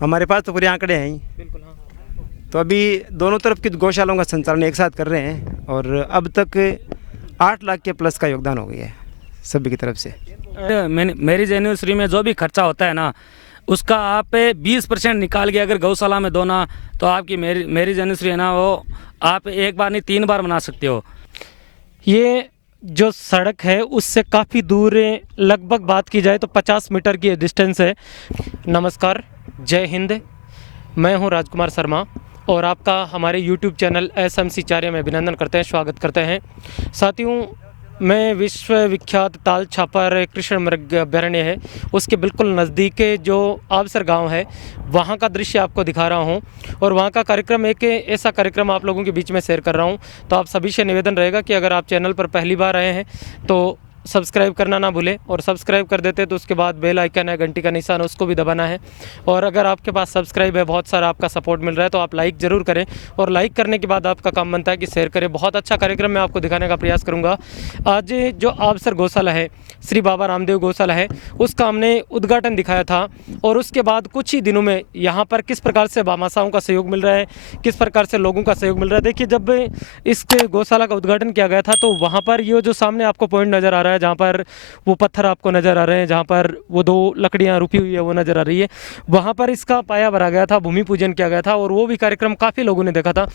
हमारे पास तो पूरे आंकड़े हैं ही। बिल्कुल हाँ। तो अभी दोनों तरफ की गौशालाओं का संचालन एक साथ कर रहे हैं और अब तक 8 लाख के प्लस का योगदान हो गया है सभी की तरफ से। मैरिज एनिवर्सरी में जो भी खर्चा होता है ना, उसका आप 20% निकाल के अगर गौशाला में दो ना, तो आपकी मैरिज एनिवर्सरी है ना, वो आप एक बार नहीं 3 बार मना सकते हो। ये जो सड़क है उससे काफ़ी दूर है, लगभग बात की जाए तो 50 मीटर की डिस्टेंस है। नमस्कार, जय हिंद। मैं हूं राजकुमार शर्मा और आपका हमारे YouTube चैनल SMC चार्य में अभिनंदन करते हैं, स्वागत करते हैं। साथियों, मैं विश्व विख्यात ताल छापर कृष्ण मृग अभयारण्य है उसके बिल्कुल नज़दीक जो आबसर गांव है, वहां का दृश्य आपको दिखा रहा हूं और वहां का कार्यक्रम एक ऐसा कार्यक्रम आप लोगों के बीच में शेयर कर रहा हूं। तो आप सभी से निवेदन रहेगा कि अगर आप चैनल पर पहली बार आए हैं तो सब्सक्राइब करना ना भूलें, और सब्सक्राइब कर देते तो उसके बाद बेल आइकन है, घंटी का निशान, उसको भी दबाना है। और अगर आपके पास सब्सक्राइब है, बहुत सारा आपका सपोर्ट मिल रहा है, तो आप लाइक ज़रूर करें, और लाइक करने के बाद आपका काम बनता है कि शेयर करें। बहुत अच्छा कार्यक्रम मैं आपको दिखाने का प्रयास करूँगा। आज जो आबसर गौशाला है, श्री बाबा रामदेव गौशाला है, उसका हमने उद्घाटन दिखाया था, और उसके बाद कुछ ही दिनों में यहाँ पर किस प्रकार से भामाशाहों का सहयोग मिल रहा है, किस प्रकार से लोगों का सहयोग मिल रहा है। देखिए, जब इसके गौशाला का उद्घाटन किया गया था तो वहाँ पर ये जो सामने आपको पॉइंट नज़र आ रहा है, जहाँ पर वो पत्थर आपको नज़र आ रहे हैं, जहाँ पर वो 2 लकड़ियाँ रुकी हुई है वो नज़र आ रही है, वहाँ पर इसका पाया भरा गया था, भूमि पूजन किया गया था, और वो भी कार्यक्रम काफ़ी लोगों ने देखा था।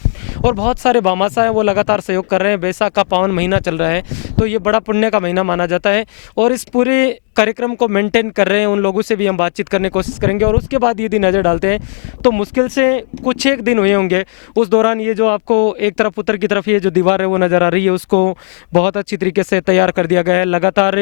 और बहुत सारे भामाशाह हैं, वो लगातार सहयोग कर रहे हैं। बैसाख का पावन महीना चल रहा है, तो ये बड़ा पुण्य का महीना माना जाता है, और इस पूरे कार्यक्रम को मेंटेन कर रहे हैं उन लोगों से भी हम बातचीत करने की कोशिश करेंगे। और उसके बाद यदि नज़र डालते हैं तो मुश्किल से कुछ एक दिन हुए होंगे, उस दौरान ये जो आपको एक तरफ उत्तर की तरफ ये जो दीवार है वो नज़र आ रही है, उसको बहुत अच्छी तरीके से तैयार कर दिया गया है। लगातार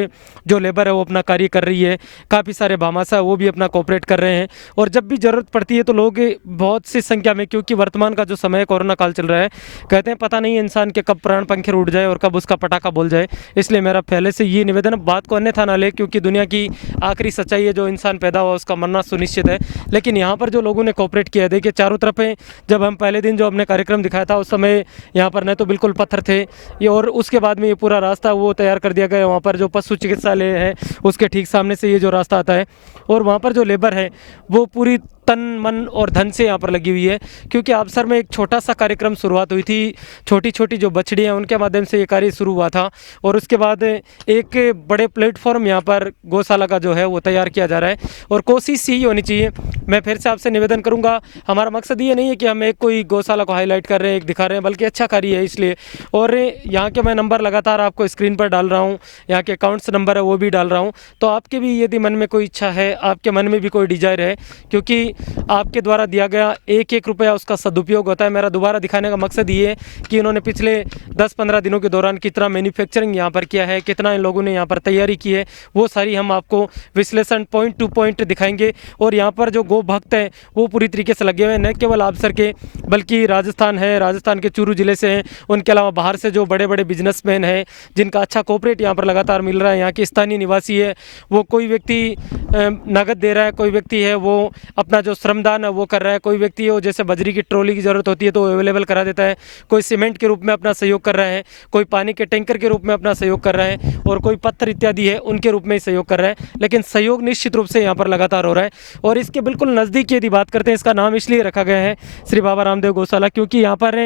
जो लेबर है वो अपना कार्य कर रही है, काफ़ी सारे भामाशाह वो भी अपना कोऑपरेट कर रहे हैं, और जब भी ज़रूरत पड़ती है तो लोग बहुत सी संख्या में, क्योंकि वर्तमान का जो समय है, कोरोना काल चल रहा है, कहते हैं पता नहीं इंसान के कब प्राण पंखे उड़ जाए और कब उसका पटाखा बोल जाए। इसलिए मेरा पहले से ये निवेदन, बात को अन्यथा ना ले, क्योंकि दुनिया की आखिरी सच्चाई है, जो इंसान पैदा हुआ उसका मरना सुनिश्चित है। लेकिन यहाँ पर जो लोगों ने कोऑपरेट किया है, देखिए चारों तरफ है। जब हम पहले दिन जो हमने कार्यक्रम दिखाया था उस समय यहाँ पर न तो बिल्कुल पत्थर थे ये, और उसके बाद में ये पूरा रास्ता वो तैयार कर दिया गया। वहाँ पर जो पशु चिकित्सालय है उसके ठीक सामने से ये जो रास्ता आता है, और वहाँ पर जो लेबर है वो पूरी तन मन और धन से यहाँ पर लगी हुई है, क्योंकि आबसर में एक छोटा सा कार्यक्रम शुरुआत हुई थी, छोटी छोटी जो बछड़ी हैं उनके माध्यम से ये कार्य शुरू हुआ था, और उसके बाद एक बड़े प्लेटफॉर्म यहाँ पर गौशाला का जो है वो तैयार किया जा रहा है। और कोशिश यही होनी चाहिए, मैं फिर से आपसे निवेदन करूँगा, हमारा मकसद ये नहीं है कि हम एक कोई गौशाला को हाईलाइट कर रहे हैं, एक दिखा रहे हैं, बल्कि अच्छा कार्य है इसलिए। और यहाँ के मैं नंबर लगातार आपको स्क्रीन पर डाल रहा हूँ, यहाँ के अकाउंट्स नंबर है वो भी डाल रहा हूँ, तो आपके भी यदि मन में कोई इच्छा है, आपके मन में भी कोई डिजायर है, क्योंकि आपके द्वारा दिया गया एक एक रुपया उसका सदुपयोग होता है। मेरा दोबारा दिखाने का मकसद ये है कि इन्होंने पिछले 10-15 दिनों के दौरान कितना मैन्युफैक्चरिंग यहाँ पर किया है, कितना इन लोगों ने यहाँ पर तैयारी की है, वो सारी हम आपको विश्लेषण पॉइंट टू पॉइंट दिखाएंगे। और यहाँ पर जो गो भक्त हैं वो पूरी तरीके से लगे हुए हैं, न केवल आबसर के, बल्कि राजस्थान है, राजस्थान के चूरू जिले से हैं, उनके अलावा बाहर से जो बड़े बड़े बिजनेसमैन हैं जिनका अच्छा कोऑपरेट यहाँ पर लगातार मिल रहा है। यहाँ के स्थानीय निवासी है, वो कोई व्यक्ति नगद दे रहा है, कोई व्यक्ति है वो अपना जो श्रमदान है वो कर रहा है, कोई व्यक्ति है वो जैसे बजरी की ट्रॉली की ज़रूरत होती है तो अवेलेबल करा देता है, कोई सीमेंट के रूप में अपना सहयोग कर रहा है, कोई पानी के टैंकर के रूप में अपना सहयोग कर रहा है, और कोई पत्थर इत्यादि है उनके रूप में सहयोग कर रहा है। लेकिन सहयोग निश्चित रूप से यहाँ पर लगातार हो रहा है। और इसके बिल्कुल नज़दीक यदि बात करते हैं, इसका नाम इसलिए रखा गया है श्री बाबा रामदेव गौशाला, क्योंकि यहाँ पर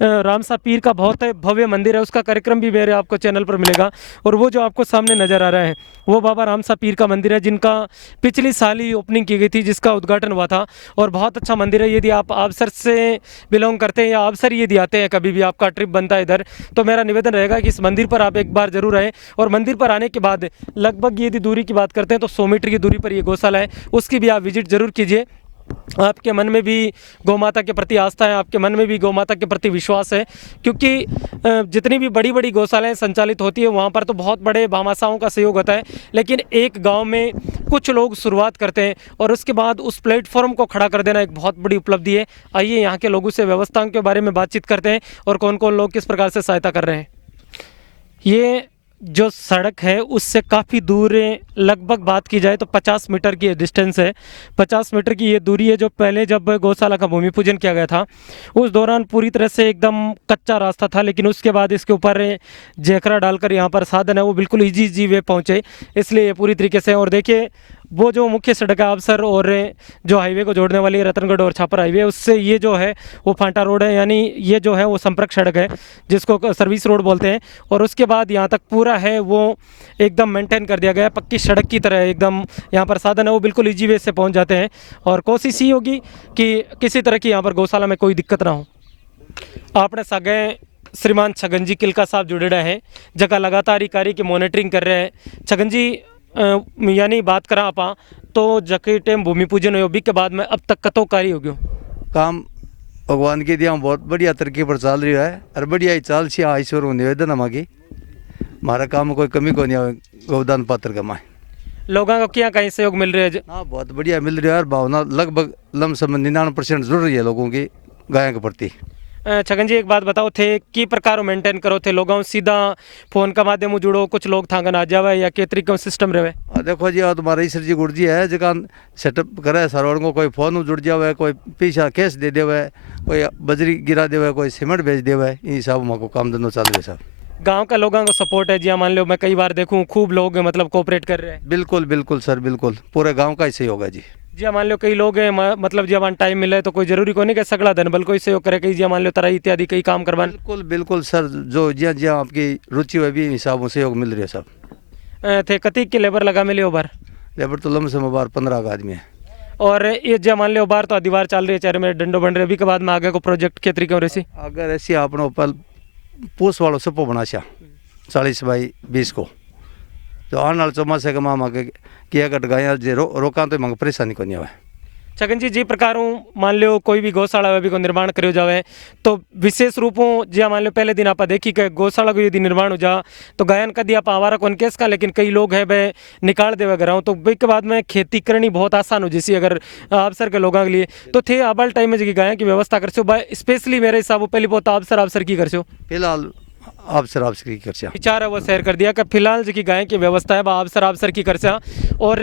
रामसा पीर का बहुत भव्य मंदिर है, उसका कार्यक्रम भी मेरे आपको चैनल पर मिलेगा। और वो जो आपको सामने नज़र आ रहा है वो बाबा रामसा पीर का मंदिर है, जिनका पिछली साल ही ओपनिंग की गई थी, जिसका उद्घाटन हुआ था, और बहुत अच्छा मंदिर है। यदि आप आबसर से बिलोंग करते हैं या आबसर यदि आते हैं, कभी भी आपका ट्रिप बनता है इधर, तो मेरा निवेदन रहेगा कि इस मंदिर पर आप एक बार जरूर आएँ। और मंदिर पर आने के बाद लगभग यदि दूरी की बात करते हैं तो 100 मीटर की दूरी पर ये गौशाला है, उसकी भी आप विजिट जरूर कीजिए। आपके मन में भी गौ माता के प्रति आस्था है, आपके मन में भी गौ माता के प्रति विश्वास है, क्योंकि जितनी भी बड़ी बड़ी गौशालाएं संचालित होती है वहाँ पर तो बहुत बड़े भामाशाहों का सहयोग होता है, लेकिन एक गांव में कुछ लोग शुरुआत करते हैं और उसके बाद उस प्लेटफॉर्म को खड़ा कर देना एक बहुत बड़ी उपलब्धि है। आइए यहाँ के लोगों से व्यवस्थाओं के बारे में बातचीत करते हैं और कौन कौन लोग किस प्रकार से सहायता कर रहे हैं। ये जो सड़क है उससे काफ़ी दूर है, लगभग बात की जाए तो 50 मीटर की डिस्टेंस है। 50 मीटर की ये दूरी है, जो पहले जब गौशाला का भूमि पूजन किया गया था उस दौरान पूरी तरह से एकदम कच्चा रास्ता था, लेकिन उसके बाद इसके ऊपर जेकरा डालकर यहाँ पर साधन है वो बिल्कुल ईजी वे पहुँचे, इसलिए ये पूरी तरीके से। और देखिए वो जो मुख्य सड़क है अवसर और जो हाईवे को जोड़ने वाली रतनगढ़ और छापर हाईवे, उससे ये जो है वो फांटा रोड है, यानी ये जो है वो संपर्क सड़क है जिसको सर्विस रोड बोलते हैं। और उसके बाद यहाँ तक पूरा है वो एकदम मेंटेन कर दिया गया है, पक्की सड़क की तरह एकदम। यहाँ पर साधन है वो बिल्कुल ईजी वे से पहुँच जाते हैं। और कोशिश ये होगी कि किसी तरह की यहाँ पर गौशाला में कोई दिक्कत ना हो। आपने सगे श्रीमान छगन जी किलका साहब जुड़े रहे हैं, जगह लगातार ही कार्य की मॉनिटरिंग कर रहे हैं। छगन जी यानी बात करा आप तो जके टाइम भूमि पूजन हो भी के बाद में अब तक कतो कार्य हो गयो काम भगवान के दिया बहुत बढ़िया तरीके पर चल रही है और बढ़िया ही चाल सी ईश्वर को निवेदन हमारी हमारा काम में कोई कमी को नहीं आवे गौदान पात्र कमाए लोगों को क्या कहीं सहयोग मिल रहा है? हाँ बहुत बढ़िया मिल रही है और भावना लगभग लमसम 99% जुड़ रही है लोगों की गायों के प्रति। छगन जी एक बात बताओ थे की प्रकार मेंटेन करो थे लोगों सीधा फोन का माध्यम जुड़ो, कुछ लोग थांगन आ जावे या के तरीके सिस्टम रहे? देखो जी तुम्हारा ईश्वर जी गुड़ जी है जगह सेटअप करे सरवण को कोई फोन जुड़ जावे, कोई पीछा केस दे देवे, कोई बजरी गिरा देवे, कोई सीमेंट भेज देवे, ये सब हमारे काम धंधो चल रहे सब। गांव का लोगों को सपोर्ट है जी? मान लो मैं कई बार देखूं खूब लोग मतलब कोऑपरेट कर रहे हैं। बिल्कुल बिल्कुल सर बिल्कुल पूरे गांव का ही सहयोग है जी। जी मान लो कई लोग हैं मतलब जब टाइम मिले तो कोई जरूरी को नहीं कि सगला धन बल कोई सहयोग करे, कई जी मान लो तरह इत्यादि कई काम करवान। बिल्कुल बिल्कुल सर जो जिया जिया आपकी रुचि है भी हिसाब से सहयोग मिल रही है सब। थे कति की लेबर लगा मिले हो बार? लेबर तो लमसम बार 15 आदमी है। और ये जो मान लो बार तो दीवार चल रही है, चारे में डंडो बन रहे अभी के बाद में आगे को प्रोजेक्ट के तरीके हो रही? अगर ऐसी आपनो पल पूस वालों सपो बनाशा 40 बाई 20 को तो आने वाले चौमासे का माँ के किया कट गाया जे रोका तो मंग परेशानी को नहीं आवे। छगन जी प्रकार मान लो कोई भी गौशाला अभी को निर्माण करो जावे तो विशेष रूपों जी मान लो पहले दिन आप देखी कि गौशाला को यदि निर्माण हो जा तो गायन कदी आप आवारा कौन केस का, लेकिन कई लोग है वह निकाल देवे घरों तो भाई के बाद में खेती करनी बहुत आसान हो जैसी अगर अवसर के लोगों के लिए तो थे आबल टाइम में जी गाय की व्यवस्था कर सो स्पेशली मेरे हिसाब से पहले बहुत अवसर की कर सो फिलहाल अवसर की कर विचार है वो शेयर कर दिया कि फिलहाल जी की गाय की व्यवस्था है वह अवसर की कर और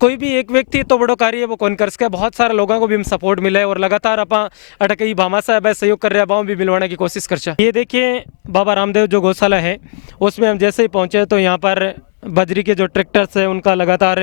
कोई भी एक व्यक्ति तो बड़ो कार्य है वो कौन कर सके, बहुत सारे लोगों को भी हम सपोर्ट मिले और लगातार आप अटकई भामा साहब सहयोग कर रहे हैं, भी मिलवाने की कोशिश कर। ये देखिए बाबा रामदेव जो गौशाला है उसमें हम जैसे ही पहुँचे तो यहाँ पर बजरी के जो ट्रैक्टर्स हैं उनका लगातार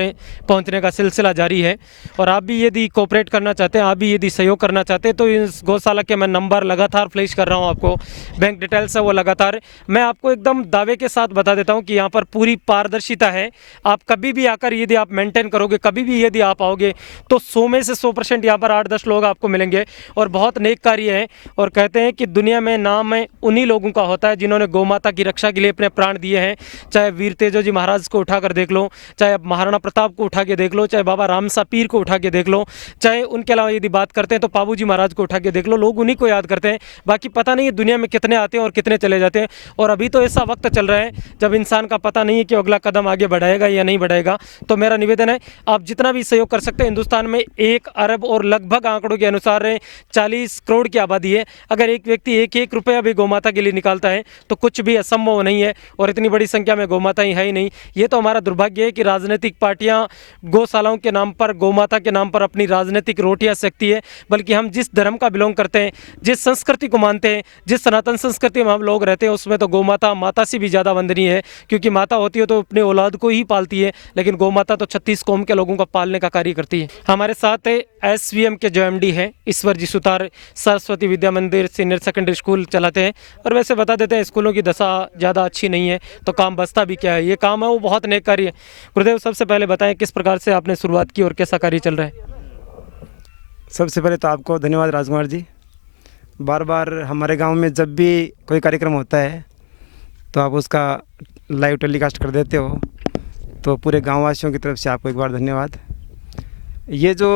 पहुंचने का सिलसिला जारी है। और आप भी यदि कोऑपरेट करना चाहते हैं, आप भी यदि सहयोग करना चाहते हैं तो इस गौशाला के मैं नंबर लगातार फ्लैश कर रहा हूं, आपको बैंक डिटेल्स है वो लगातार मैं आपको एकदम दावे के साथ बता देता हूं कि यहाँ पर पूरी पारदर्शिता है। आप कभी भी आकर यदि आप मेंटेन करोगे, कभी भी यदि आप आओगे तो 100 में से 100% यहाँ पर 8-10 लोग आपको मिलेंगे और बहुत नेक कार्य है। और कहते हैं कि दुनिया में नाम उन्हीं लोगों का होता है जिन्होंने गौ माता की रक्षा के लिए अपने प्राण दिए हैं। चाहे वीर तेजो जी महाराज को उठाकर देख लो, चाहे महाराणा प्रताप को उठा के देख लो, चाहे बाबा रामसा पीर को उठा के देख लो, चाहे उनके अलावा यदि बात करते हैं तो पाबू जी महाराज को उठा के देख लो, लोग उन्हीं को याद करते हैं। बाकी पता नहीं है दुनिया में कितने आते हैं और कितने चले जाते हैं। और अभी तो ऐसा वक्त चल रहा है जब इंसान का पता नहीं है कि अगला कदम आगे बढ़ाएगा या नहीं बढ़ाएगा। तो मेरा निवेदन है आप जितना भी सहयोग कर सकते हैं। हिंदुस्तान में 1 अरब और लगभग आंकड़ों के अनुसार 40 करोड़ की आबादी है। अगर एक व्यक्ति 1-1 रुपया भी गौमाता के लिए निकालता है तो कुछ भी असंभव नहीं है। और इतनी बड़ी संख्या में गौमाता ही है ही नहीं। ये तो हमारा दुर्भाग्य है कि राजनीतिक पार्टियां गौशालाओं के नाम पर, गौमाता के नाम पर अपनी राजनीतिक रोटियां सेकती है। बल्कि हम जिस धर्म का बिलोंग करते हैं, जिस संस्कृति को मानते हैं, जिस सनातन संस्कृति में हम लोग रहते हैं उसमें तो गौमाता माता से भी ज़्यादा वंदनीय है। क्योंकि माता होती है तो अपने औलाद को ही पालती है, लेकिन गौमाता तो 36 कौम के लोगों का पालने का कार्य करती है। हमारे साथ SVM के जो MD है ईश्वर जी सुतार, सरस्वती विद्या मंदिर सीनियर सेकेंडरी स्कूल चलाते हैं। और वैसे बता देते हैं स्कूलों की दशा ज़्यादा अच्छी नहीं है तो काम बसता भी क्या है, ये काम है वो बहुत नेक कार्य है। गुरुदेव सबसे पहले बताएं किस प्रकार से आपने शुरुआत की और कैसा कार्य चल रहा है? सबसे पहले तो आपको धन्यवाद राजकुमार जी। बार बार हमारे गांव में जब भी कोई कार्यक्रम होता है तो आप उसका लाइव टेलीकास्ट कर देते हो, तो पूरे गांववासियों की तरफ से आपको एक बार धन्यवाद। ये जो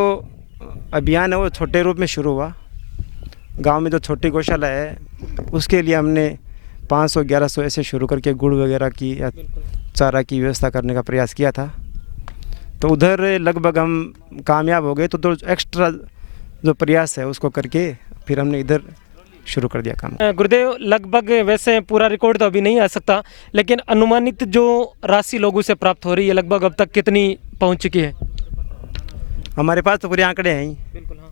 अभियान है वो छोटे रूप में शुरू हुआ। गांव में जो छोटी गौशाला है उसके लिए हमने 500-1100 ऐसे शुरू करके गुड़ वगैरह की या चारा की व्यवस्था करने का प्रयास किया था। तो उधर लगभग हम कामयाब हो गए। तो एक्स्ट्रा जो प्रयास है उसको करके फिर हमने इधर शुरू कर दिया काम। गुरुदेव लगभग वैसे पूरा रिकॉर्ड तो अभी नहीं आ सकता, लेकिन अनुमानित जो राशि लोगों से प्राप्त हो रही है लगभग अब तक कितनी पहुंच चुकी है? हमारे पास तो पूरे आंकड़े हैं ही। बिल्कुल हाँ।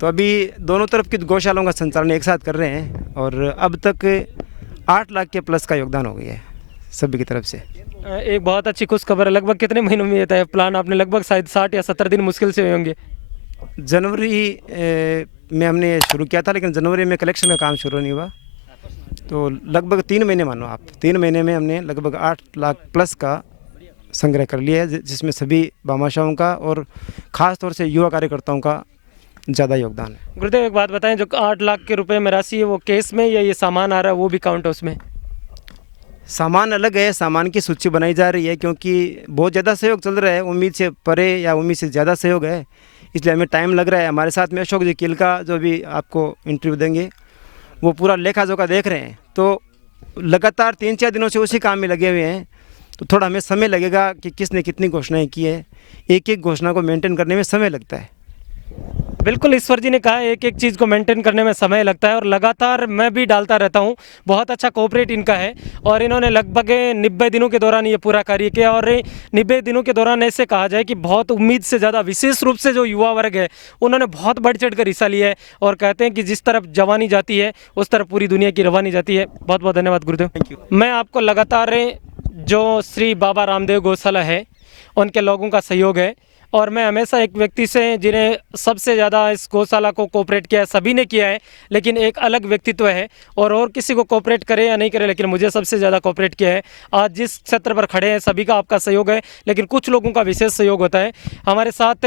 तो अभी दोनों तरफ की गौशालाओं का संचालन एक साथ कर रहे हैं और अब तक 8 लाख के प्लस का योगदान हो गया है सभी की तरफ से। एक बहुत अच्छी खुश खबर है। लगभग कितने महीनों में ये था प्लान आपने? लगभग शायद 60 या 70 दिन मुश्किल से हुए होंगे। जनवरी में हमने शुरू किया था, लेकिन जनवरी में कलेक्शन का काम शुरू नहीं हुआ। तो लगभग 3 महीने मानो आप, 3 महीने में हमने लगभग 8 लाख प्लस का संग्रह कर लिया है, जिसमें सभी भामाशाहों का और ख़ास तौर से युवा कार्यकर्ताओं का ज़्यादा योगदान है। गुरुदेव एक बात बताएं, जो 8 लाख के रुपए में राशि है वो केस में या ये सामान आ रहा है वो भी काउंट है उसमें? सामान अलग है, सामान की सूची बनाई जा रही है, क्योंकि बहुत ज़्यादा सहयोग चल रहा है, उम्मीद से परे या उम्मीद से ज़्यादा सहयोग है, इसलिए हमें टाइम लग रहा है। हमारे साथ में अशोक जी किल का जो भी आपको इंटरव्यू देंगे वो पूरा लेखा जोखा देख रहे हैं, तो लगातार 3-4 दिनों से उसी काम में लगे हुए हैं। तो थोड़ा हमें समय लगेगा कि किसने कितनी घोषणाएं की है, एक एक घोषणा को मेंटेन करने में समय लगता है। बिल्कुल, ईश्वर जी ने कहा एक एक चीज़ को मेंटेन करने में समय लगता है और लगातार मैं भी डालता रहता हूं। बहुत अच्छा कोऑपरेट इनका है और इन्होंने लगभग 90 दिनों के दौरान ये पूरा कार्य किया। और 90 दिनों के दौरान ऐसे कहा जाए कि बहुत उम्मीद से ज़्यादा, विशेष रूप से जो युवा वर्ग है उन्होंने बहुत बढ़ चढ़ कर हिस्सा लिया है और कहते हैं कि जिस तरफ जवानी जाती है उस तरफ पूरी दुनिया की रवानी जाती है। बहुत बहुत धन्यवाद गुरुदेव। Thank you. मैं आपको लगातार जो श्री बाबा रामदेव गौशाला है उनके लोगों का सहयोग है और मैं हमेशा एक व्यक्ति से जिन्हें सबसे ज़्यादा इस गौशाला को कोऑपरेट किया है, सभी ने किया है, लेकिन एक अलग व्यक्तित्व है और किसी को कोऑपरेट करे या नहीं करे, लेकिन मुझे सबसे ज़्यादा कोऑपरेट किया है। आज जिस क्षेत्र पर खड़े हैं सभी का आपका सहयोग है, लेकिन कुछ लोगों का विशेष सहयोग होता है। हमारे साथ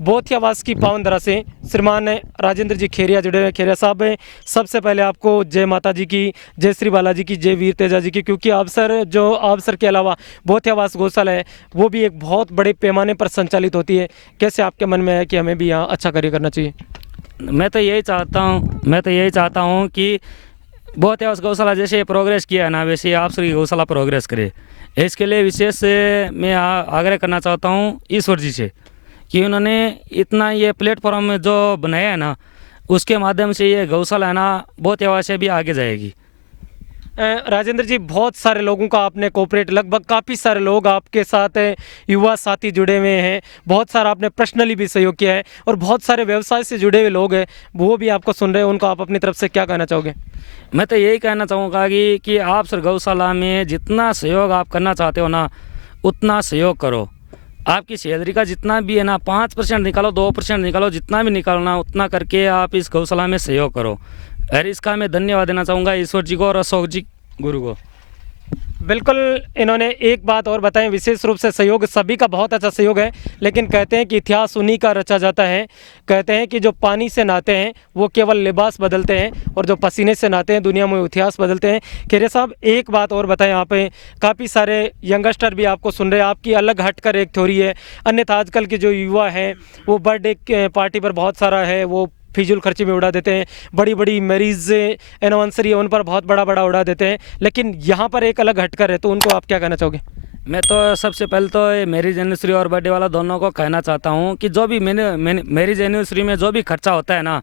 बोथियावास की पावन धरा से श्रीमान राजेंद्र जी खेरिया जुड़े हुए। खेरिया साहब, सबसे पहले आपको जय माता जी की, जय श्री बालाजी की, जय वीर तेजा जी की, क्योंकि अवसर के अलावा बोथियावास गौशाला है वो भी एक बहुत बड़े पैमाने पर संचालित होती है। कैसे आपके मन में है कि हमें भी यहाँ अच्छा कार्य करना चाहिए? मैं तो यही चाहता हूँ कि बोथियावास गौशाला जैसे प्रोग्रेस किया है ना, वैसे आप श्री गौशाला प्रोग्रेस करे। इसके लिए विशेष मैं आग्रह करना चाहता हूँ ईश्वर जी से कि उन्होंने इतना ये प्लेटफॉर्म जो बनाया है ना, उसके माध्यम से ये गौशाला है ना बोथियावास से भी आगे जाएगी। राजेंद्र जी, बहुत सारे लोगों का आपने कोऑपरेट, लगभग काफ़ी सारे लोग आपके साथ युवा साथी जुड़े हुए हैं, बहुत सारा आपने पर्सनली भी सहयोग किया है और बहुत सारे व्यवसाय से जुड़े हुए लोग हैं वो भी आपको सुन रहे हैं, उनको आप अपनी तरफ से क्या कहना चाहोगे? मैं तो यही कहना चाहूँगा कि आप सर गौशाला में जितना सहयोग आप करना चाहते हो ना उतना सहयोग करो। आपकी सैलरी का जितना भी है ना 5% निकालो, 2% निकालो, जितना भी निकालना उतना करके आप इस गौशाला में सहयोग करो। और इसका मैं धन्यवाद देना चाहूँगा ईश्वर जी को और अशोक जी गुरु को। बिल्कुल, इन्होंने एक बात और बताएं, विशेष रूप से सहयोग सभी का बहुत अच्छा सहयोग है, लेकिन कहते हैं कि इतिहास उन्हीं का रचा जाता है। कहते हैं कि जो पानी से नहाते हैं वो केवल लिबास बदलते हैं और जो पसीने से नहाते हैं दुनिया में इतिहास बदलते हैं। खेरे साहब, एक बात और बताएं, यहाँ पे काफ़ी सारे यंगस्टर भी आपको सुन रहे हैं, आपकी अलग हटकर एक थ्योरी है। अन्यथा आजकल के जो युवा हैं वो बर्थडे पार्टी पर बहुत सारा है वो फिजूल खर्ची में उड़ा देते हैं, बड़ी बड़ी मैरिज एनिवर्सरी है उन पर बहुत बड़ा उड़ा देते हैं, लेकिन यहाँ पर एक अलग हटकर है, तो उनको आप क्या कहना चाहोगे? मैं तो सबसे पहले तो मैरिज एनिवर्सरी और बर्थडे वाला दोनों को कहना चाहता हूँ कि जो भी मैरिज एनिवर्सरी में जो भी खर्चा होता है ना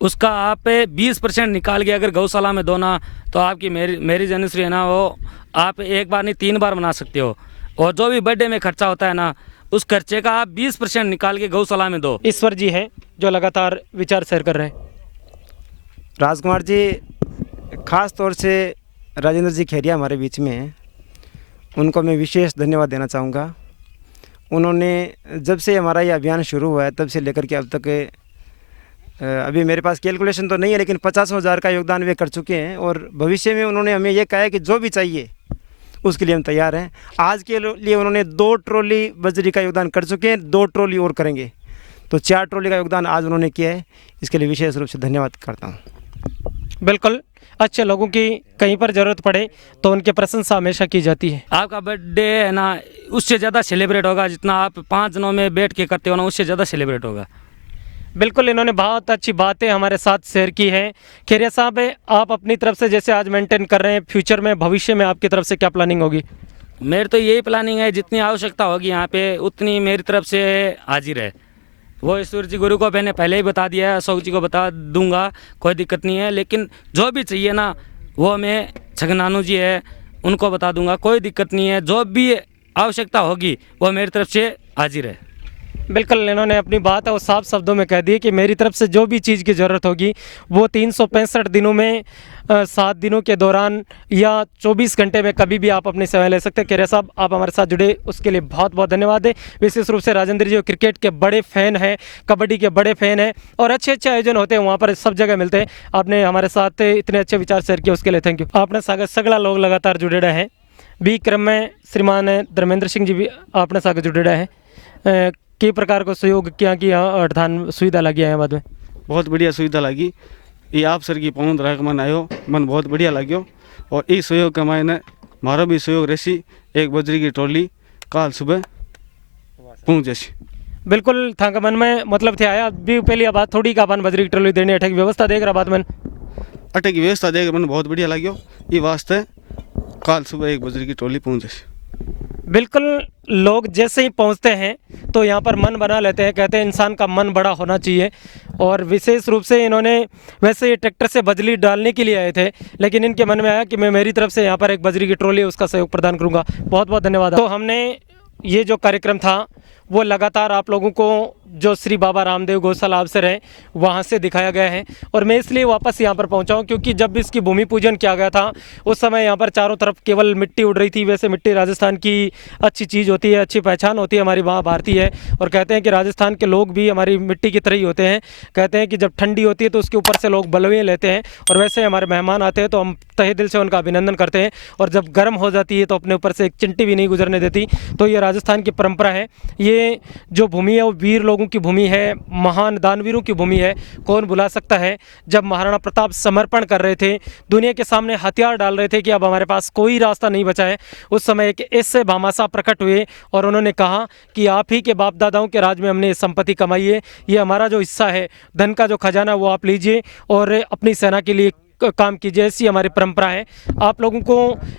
उसका आप 20% निकाल के अगर गौशाला में दो ना, तो आपकी मैरिज एनिवर्सरी है ना वो आप एक बार नहीं 3 बार मना सकते हो। और जो भी बर्थडे में खर्चा होता है ना उस खर्चे का आप 20% निकाल के गौशाला में दो। ईश्वर जी हैं जो लगातार विचार शेयर कर रहे हैं। राजकुमार जी, ख़ास तौर से राजेंद्र जी खेरिया हमारे बीच में हैं, उनको मैं विशेष धन्यवाद देना चाहूँगा। उन्होंने जब से हमारा ये अभियान शुरू हुआ है तब से लेकर के अब तक, अभी मेरे पास कैलकुलेशन तो नहीं है, लेकिन 50,000 का योगदान वे कर चुके हैं और भविष्य में उन्होंने हमें ये कहा है कि जो भी चाहिए उसके लिए हम तैयार हैं। आज के लिए उन्होंने 2 ट्रॉली बजरी का योगदान कर चुके हैं, 2 ट्रॉली और करेंगे, तो 4 ट्रॉली का योगदान आज उन्होंने किया है। इसके लिए विशेष रूप से धन्यवाद करता हूँ। बिल्कुल, अच्छे लोगों की कहीं पर ज़रूरत पड़े तो उनकी प्रशंसा हमेशा की जाती है। आपका बर्थडे है ना उससे ज़्यादा सेलिब्रेट होगा, जितना आप 5 जनों में बैठ के करते हो ना उससे ज़्यादा सेलिब्रेट होगा। बिल्कुल, इन्होंने बहुत अच्छी बातें हमारे साथ शेयर की हैं। खेरिया साहब, आप अपनी तरफ से जैसे आज मेंटेन कर रहे हैं, फ्यूचर में भविष्य में आपकी तरफ से क्या प्लानिंग होगी? मेरी तो यही प्लानिंग है, जितनी आवश्यकता होगी यहाँ पे उतनी मेरी तरफ से हाजिर है। वो ईश्वर जी गुरु को मैंने पहले ही बता दिया है, अशोक जी को बता दूंगा, कोई दिक्कत नहीं है। लेकिन जो भी चाहिए ना वो मैं छगनानू जी है उनको बता दूंगा, कोई दिक्कत नहीं है। जो भी आवश्यकता होगी वो मेरी तरफ से हाजिर है। बिल्कुल, इन्होंने अपनी बात है वो साफ शब्दों में कह दी कि मेरी तरफ से जो भी चीज़ की ज़रूरत होगी वो 365 दिनों में 7 दिनों के दौरान या 24 घंटे में कभी भी आप अपनी सेवाएं ले सकते हैं। केरिया साहब, आप हमारे साथ जुड़े उसके लिए बहुत बहुत धन्यवाद है। विशेष रूप से राजेंद्र जी क्रिकेट के बड़े फ़ैन हैं, कबड्डी के बड़े फ़ैन हैं और अच्छे अच्छे आयोजन होते हैं वहाँ पर, सब जगह मिलते हैं। आपने हमारे साथ इतने अच्छे विचार शेयर किए उसके लिए थैंक यू। आपने सगला लोग लगातार जुड़े रहे हैं। बी क्रम में श्रीमान धर्मेंद्र सिंह जी भी आपने साथ जुड़े रहे हैं। कई प्रकार को सहयोग क्या कि अर्थान सुविधा लगी है बाद में बहुत बढ़िया सुविधा लगी। ये आप सर की पहुँच रहा मन आयो, मन बहुत बढ़िया लग्यो। और इस सहयोग के मायने मारो भी सहयोग रहसी। एक बजरी की ट्रॉली काल सुबह पहुँच जैसी। बिल्कुल था मन में मतलब थे आया भी पहली बात थोड़ी का अपन बजरी की ट्रॉली देने अटक व्यवस्था देख रहा बात मन अटक की व्यवस्था देख मन बहुत बढ़िया लग्यो। ये वास्ते काल सुबह एक बजरी की ट्रॉली पहुँच जैसी। बिल्कुल, लोग जैसे ही पहुंचते हैं तो यहाँ पर मन बना लेते हैं, कहते हैं इंसान का मन बड़ा होना चाहिए। और विशेष रूप से इन्होंने वैसे ये ट्रैक्टर से बजरी डालने के लिए आए थे, लेकिन इनके मन में आया कि मैं मेरी तरफ से यहाँ पर एक बजरी की ट्रॉली उसका सहयोग प्रदान करूँगा। बहुत बहुत धन्यवाद। तो हमने ये जो कार्यक्रम था वो लगातार आप लोगों को जो श्री बाबा रामदेव गौशाला अवसर है वहाँ से दिखाया गया है। और मैं इसलिए वापस यहाँ पर पहुँचा हूँ क्योंकि जब इसकी भूमि पूजन किया गया था उस समय यहाँ पर चारों तरफ केवल मिट्टी उड़ रही थी। वैसे मिट्टी राजस्थान की अच्छी चीज़ होती है, अच्छी पहचान होती है, हमारी वहाँ भारतीय है। और कहते हैं कि राजस्थान के लोग भी हमारी मिट्टी की तरह ही होते हैं। कहते हैं कि जब ठंडी होती है तो उसके ऊपर से लोग बलवे लेते हैं और वैसे हमारे मेहमान आते हैं तो हम तहे दिल से उनका अभिनंदन करते हैं। और जब गर्म हो जाती है तो अपने ऊपर से एक चिंटी भी नहीं गुजरने देती। तो ये राजस्थान की परंपरा है। ये जो भूमि है वो वीर लोगों की भूमि है, महान दानवीरों की भूमि है। कौन भुला सकता है जब महाराणा प्रताप समर्पण कर रहे थे, दुनिया के सामने हथियार डाल रहे थे कि अब हमारे पास कोई रास्ता नहीं बचा है, उस समय एक ऐसे भामाशाह प्रकट हुए और उन्होंने कहा कि आप ही के बाप दादाओं के राज में हमने ये संपत्ति कमाई है, ये हमारा जो हिस्सा है धन का जो खजाना वो आप लीजिए और अपनी सेना के लिए काम कीजिए। ऐसी हमारी परंपरा है। आप लोगों को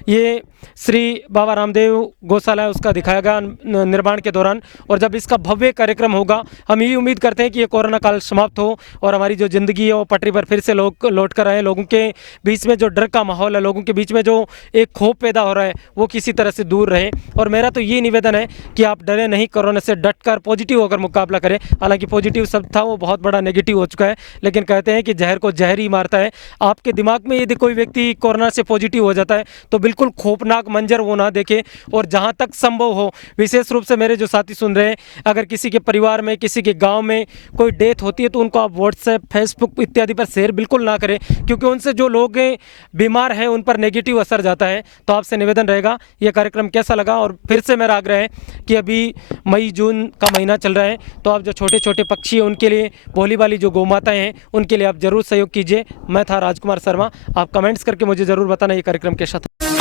ये श्री बाबा रामदेव गौशाला है उसका दिखाया गया निर्माण के दौरान। और जब इसका भव्य कार्यक्रम होगा हम यही उम्मीद करते हैं कि ये कोरोना काल समाप्त हो और हमारी जो ज़िंदगी है वो पटरी पर फिर से लोग लौट कर आए। लोगों के बीच में जो डर का माहौल है, लोगों के बीच में जो एक खौफ पैदा हो रहा है वो किसी तरह से दूर रहे। और मेरा तो ये निवेदन है कि आप डरे नहीं, कोरोना से डट कर पॉजिटिव होकर मुकाबला करें। हालांकि पॉजिटिव शब्द था वो बहुत बड़ा नेगेटिव हो चुका है, लेकिन कहते हैं कि जहर को जहर ही मारता है। आपके दिमाग में यदि कोई व्यक्ति कोरोना से पॉजिटिव हो जाता है तो बिल्कुल खौफनाक मंजर वो ना देखे। और जहाँ तक संभव हो, विशेष रूप से मेरे जो साथी सुन रहे हैं, अगर किसी के परिवार में, किसी के गांव में कोई डेथ होती है तो उनको आप व्हाट्सएप, फेसबुक इत्यादि पर शेयर बिल्कुल ना करें, क्योंकि उनसे जो लोग बीमार हैं उन पर नेगेटिव असर जाता है। तो आपसे निवेदन रहेगा, ये कार्यक्रम कैसा लगा। और फिर से मेरा आग्रह है कि अभी मई जून का महीना चल रहा है तो आप जो छोटे छोटे पक्षी हैं उनके लिए, भोली वाली जो गौमाताएँ हैं उनके लिए आप जरूर सहयोग कीजिए। मैं था राजकुमार शर्मा। आप कमेंट्स करके मुझे ज़रूर बताना ये कार्यक्रम कैसा था।